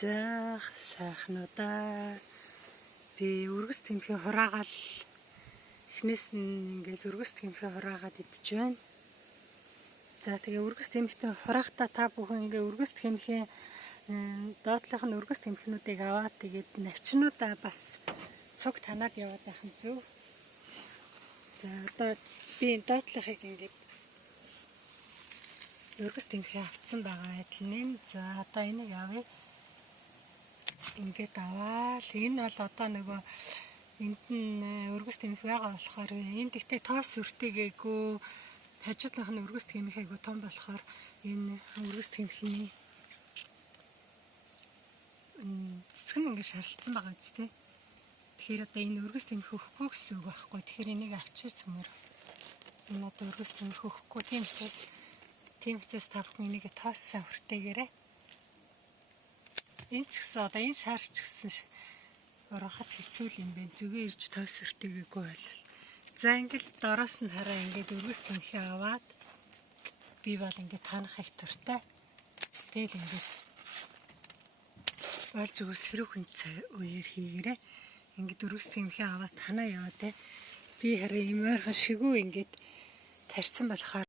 Сайхнуудаа би өргөс тэмхийн хураагаал эхнээс нь ингээд өргөс тэмхийн хураагаад идэж байна. За тэгээ өргөс тэмхтэн хураахта та бүхэн ингээд өргөс тэмхийн доотлох нь өргөс тэмхнүүдийг аваад тэгээд навчнуудаа бас цуг танаад яваад байх нь зөв. За одоо би доотлохыг ингээд өргөс тэмхээ авцсан байгаа адил нэм. За одоо энийг авъя. Ингээд аваад энэ бол одоо нөгөө энд нь өргөс тэмх байгаа болохоор энэ тэгтээ тоос өртөгээгүй хажуудлынх нь өргөс тэмх айгу том болохоор энэ өргөс тэмхний цэцэг нь ингээд шаралцсан байгаа үстэй. Тэгэхээр одоо энэ өргөс тэмх өгөхгүй гэсэн үг байхгүй. Тэгэхээр энийг авчир цөмөр. Энэ одоо өргөс тэмх өгөхгүй тийм учраас та бүхэн энийг тооссаа хүртээгээрэй. Энэ ч гэсэн одоо энэ шар ч гэсэн урахад хэцүү юм байна. Зүгээр ирж тоос хүртээгээгүй бол. За ингээд дороос нь хараа ингээд өргөс тэмхээ аваад би бол ингээд танах их туртай. Тэгэл ингээд болж өгөөс сэрүүхэн үеэр хийгээрэй. Ингээд өргөс тэмхээ аваад танаа яваа те. Би хараа юм ойрхон шигүү ингээд тарьсан болохоор